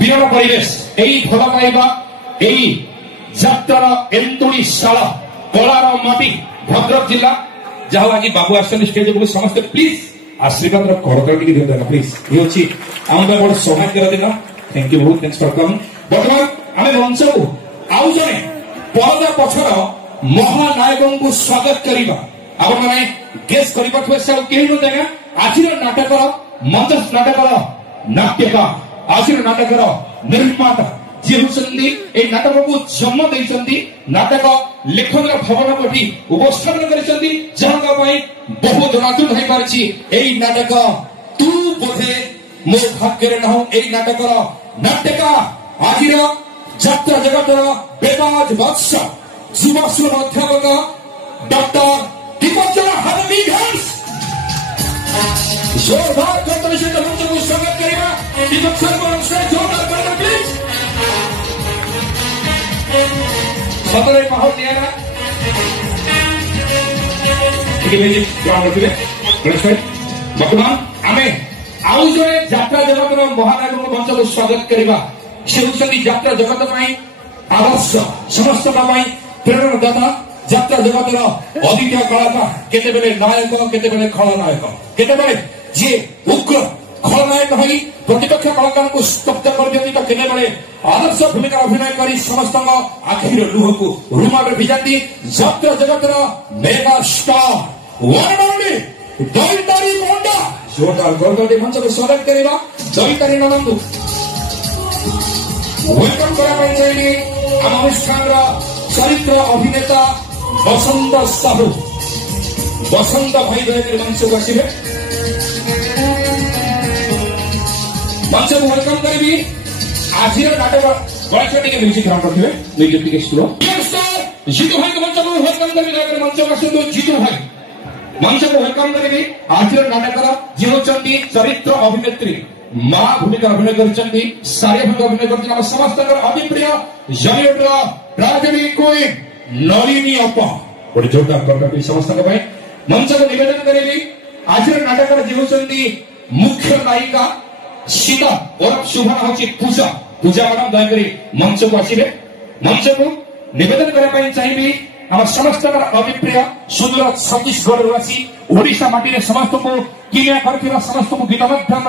বিরল পরিবেশ এই ভাল পাইবা এই যাত্রার এন্তୁଳିଶାଳ কলার মাটি ভদ্রক জেলা যাও আজ বাবু আসছেন স্টেজ উপরে সমস্ত প্লিজ আশীর্বাদ করতল টিকে দিও না প্লিজ এই হচ্ছে আমার বড় সৌভাগ্যর দিন থ্যাংক ইউ বহুত থ্যাঙ্কস ফর কমিং বর্তমান আমি মঞ্চকু আউ জনে পরদা পছর মহানায়কଙ୍କୁ স্বাগত করিবা আপন মানে গেস করিবা থে সে কেই ন জায়গা আজির নাটকর মঞ্চ নাটকর নাট্যকার আজির নাটকর निर्माता जी होती नाटक को जन्म देती नाटक लेखन भवन कोठी उपस्थापन करछंती जहां बहुत रातुर हो पारछि एई नाटक तू बोधे मो भाग्य न ए नाटकर नाट्यका आजिर যাত্রা जगतर बेबाज वत्स युवाश्रम अध्यापक डॉक्टर दीपक हार्दिक जोरदार करताली से मंच को स्वागत करेगा दीपक सर को से जोरदार करना प्लीज सतरे माहौल दिया ना ठीक है जी ग्राउंड रखिए गणेश भाई वर्तमान आमे आउ जने यात्रा जगतर महानायक को मंच को स्वागत करेगा से होसनी यात्रा जगत में आदर्श समस्त पाई प्रेरणादाता यात्रा जगतर अद्वितीय कलाकार केते बेले नायक केते बेले खलनायक केते बेले जे उग्र खलनायक हई प्रतिपक्ष कलाकार को स्तब्ध कर दियंती तो केते बेले आदर्श भूमिका अभिनय करी समस्त आखिर लुह को रुमाल रे भिजाती यात्रा जगतर मेगा स्टार वन ओनली दईतारी मोंडा जोरदार गौरवटी मंच को स्वागत करेगा दईतारी नंदू वेलकम करा पाई चाहिए हम अनुष्ठान रा चरित्र अभिनेता बसंत साहू बसंत भाई दयाकर मंच को आसिबे मंच को वेलकम करी आज नाटक गणेश टी म्यूजिक ग्राउंड रखिए म्यूजिक टी स्लो जीतू भाई को मंच को वेलकम करी दयाकर मंच को आसतु जीतू भाई मंच को वेलकम करी आज नाटक जी होचंती चरित्र अभिनेत्री मां भूमिका अभिनय करचंती सारे भूमिका अभिनय करचंती हम समस्त अभिप्रिय जॉलीवुड ट्रेजेडी क्वीन नलिनी अप्पा गोटे जोरदार करके समस्त मंच को निवेदन करेगी आज नाटक जी मुख्य नायिका सीता और शुभ हूँ पूजा पूजा मैडम दयाकोरी मंच को आसवे मंच को निवेदन करने चाहिए हम समस्त अभिप्रिय सुंदर छत्तीसगढ़ आसी ओडिशा माटी समस्त को किनिया कर समस्त को गीत माध्यम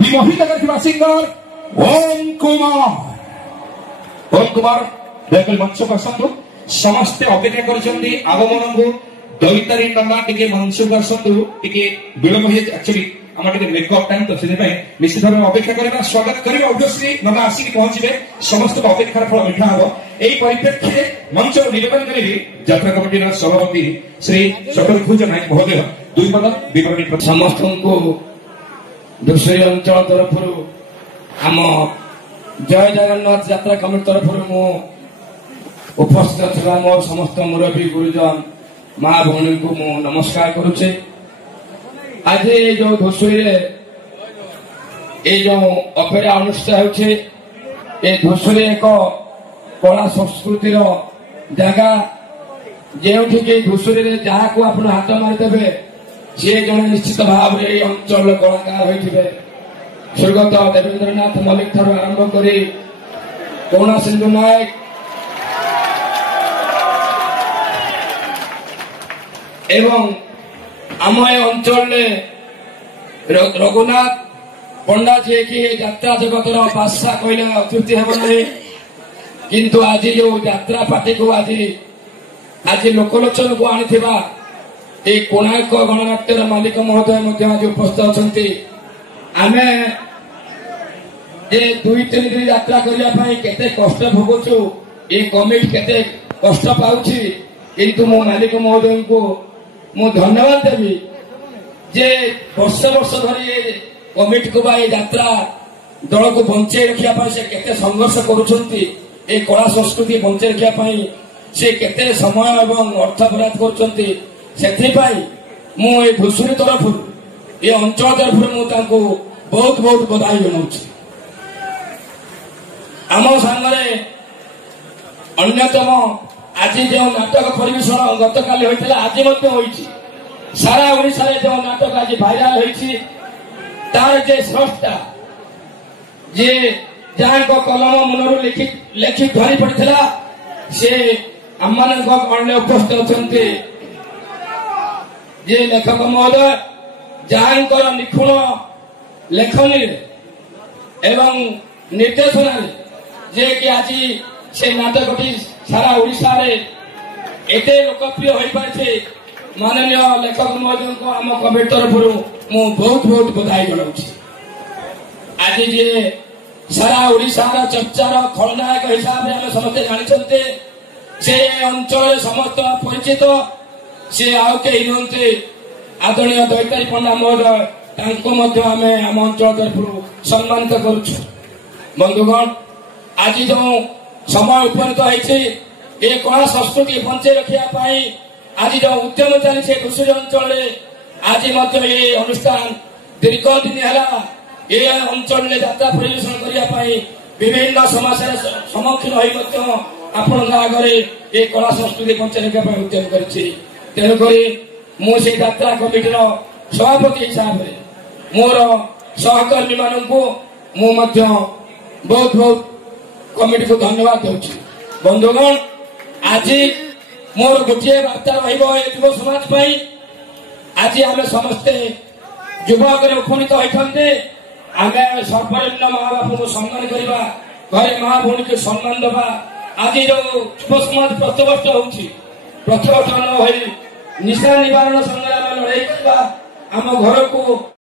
विमोहित कर सिंगर ओम कुमार दयाकोरी मंच को आसतु समस्ते अपेक्षा करछंती आगमन को दईतारी नना टिके मंच को आसतु टिके विलंब हे एक्चुअली आम टे मेकअप टाइम तो से निश्चित भाव अपेक्षा करवा स्वागत करेंगे ऑब्वियसली नना आसिक पहुंचे समस्त अपेक्षार फल मिठा हम यही परिप्रेक्षी मंच निरूपण करी यात्रा कमिटी सभापति श्री चतुर्भुज नायक महोदय दुई पद विवरणी समस्त को धूसरी अंचल तरफ आम जय जगन्नाथ यात्रा कमिटी तरफ मु उपस्थित था मोर समस्त मुरबी गुरुजन माँ भौणी को मु नमस्कार करुचे। आज जो धूसरी जो अपेरा अनुष्ठित हो धूसरी एक कला संस्कृतिर जगह जो धूसरी जहाँ को आप हाथ मारिदेवे सी जन निश्चित भाव में अंचल कलाकार होते स्वर्गत देवेंद्रनाथ मल्लिक ठार आरंभ कर करुणा सिंधु नायक एवं आम अंचल रघुनाथ पंडा जी की यात्रा जगतर बादशाह कहले अत्युक्ति हेब नहीं किंतु आज जो यात्रा पार्टी को आज लोकलोचन को आनी कोणार्क गणनाट्यर मालिक महोदय आज उपस्थित अच्छा आम ये 2-3 दिन यात्रा करने केते कष्ट भोगुचु ये कमिटी केते कष्ट पाउछि किंतु मो मालिक महोदय को मु धन्यवाद देवी जे वर्ष वर्ष धरी कमिटी को यात्रा दल को बंचे रखा से केते संघर्ष करुछंती ए कला संस्कृति बंचे रखा से केते समय एवं अर्थ बराद करुछंती सेथिपाई मु ए धूसरी तरफ ये अंचल तरफ मु तांको बहुत बहुत बधाई जनाउछि। आम सांगरे अन्यतम आज जो नाटक परिवेशन गत काली होइतिला आज मध्य होइछि सारा ओडिसा रे जो नाटक आज भाइराल होइछि तार जे स्रष्टा जे जहाँ को कलम मनरु लिखि धरी पड़िथिला से आममान को अन्य उपस्थित अछंती जे लेखक महोदय जहाँ निपुण लेखनी एवं निर्देशन जे कि आज से नाटकटी सारा ओडिशा रे एते लोकप्रिय हो पारे माननीय लेखक महोदय को आम कमिटी तरफ मु बहुत बहुत बधाई जनाऊँ। आज जे सारा ओडिशा चर्चार खलनायक हिसाब से समस्त जानते से अंचल समस्त परिचित से आउ कई नुहति आदरणीय दैतारी पंडा महोदय आम अंचल तरफ सम्मानित करुछु। बंधुगण आज जो समय उपनीत होती ये कला संस्कृति बंचे रखा आज जो उद्यम चली धूसरी अंचल आज ये अनुष्ठान दीर्घ दिन है ये अंचल यात्रा परिवेशन करने विभिन्न समस्या सम्मुखीन आपण आगे ये कला संस्कृति बंचे रखा उद्यम करुक मुझे यात्रा कमिटीर सभापति हिसाब से मोर सहकर्मी मान को बहुत बहुत कमिटी को धन्यवाद दूची। बंधुगण आज मोर गोटे वार्ता रुव समाज आज आम समस्ते युवक उपनीत होते आम सर्वनिम्न माँ बापू को सम्मान करवा घरे माँ भौणी को सम्मान दबा आज जो युव समाज प्रतिवर्ष होती न निशा निवारण संग्राम लड़ाई आम घर को